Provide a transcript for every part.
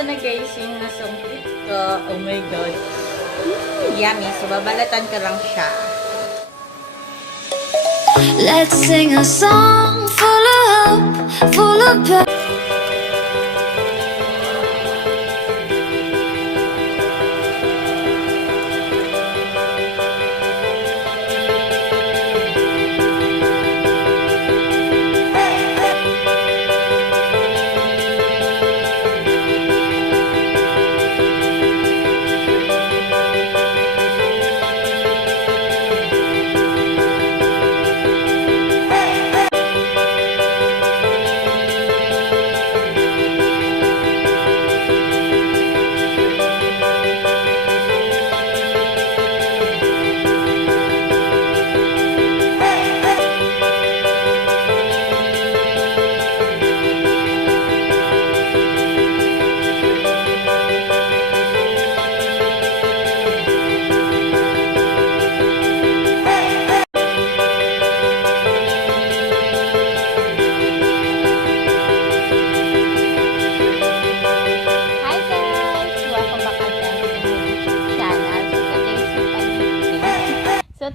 ito na guys yung nasungkit ko. Oh my god. Yummy. So, babalatan ko lang siya. Let's sing a song full of hope, full of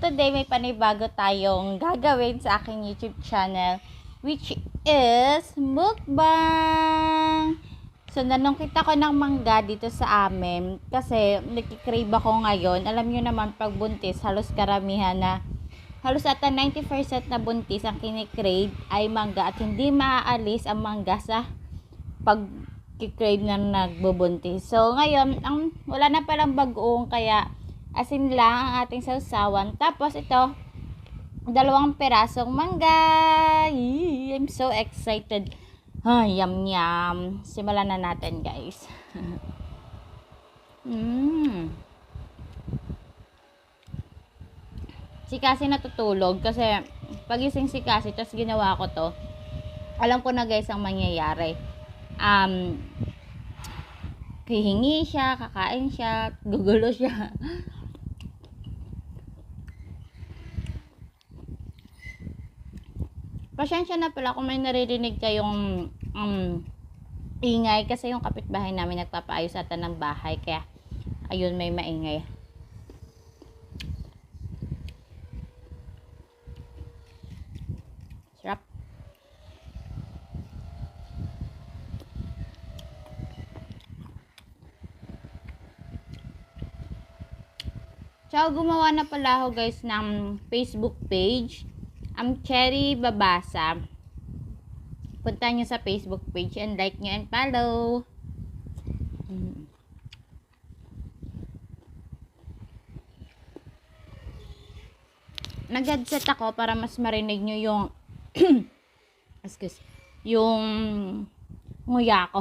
Today may panibago tayong gagawin sa aking YouTube channel, which is mukbang. So nanungkit ako ng mangga dito sa amin kasi nagki-crave ako ngayon. Alam niyo naman pag buntis, halos karamihan na halos ata 90% na buntis ang kini-crave ay mangga at hindi maaalis ang mangga sa pag-crave na nagbubuntis. So ngayon, wala na palang bagoong kaya asin lang ang ating sausawan. Tapos ito, 2 pirasong mangga. I'm so excited. Yum yum. Simulan na natin guys. Si Cassie natutulog kasi pagising si Cassie, tapos ginawa ko to. Alam ko na guys ang mangyayari. Hihingi siya, kakain siya, gugulo siya. Pasensya na pala kung may naririnig kayong ingay kasi yung kapitbahay namin nagpapaayos ata ng bahay kaya ayun may maingay. Sarap. So gumawa na pala ako guys ng Facebook page. Cherriebabasa. Punta nyo sa Facebook page and like nyo and follow. Nag-headset ako para mas marinig nyo yung excuse, yung nguya ko.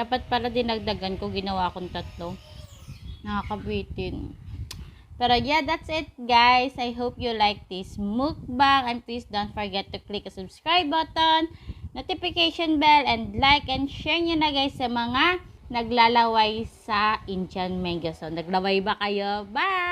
Dapat para dinagdagan ko, ginawa kong 3. Nakakabitin. Pero yeah, that's it guys. I hope you like this mukbang. And please don't forget to click the subscribe button, notification bell, and like and share nyo na guys sa mga naglalaway sa Indian mango. So, naglaway ba kayo? Bye!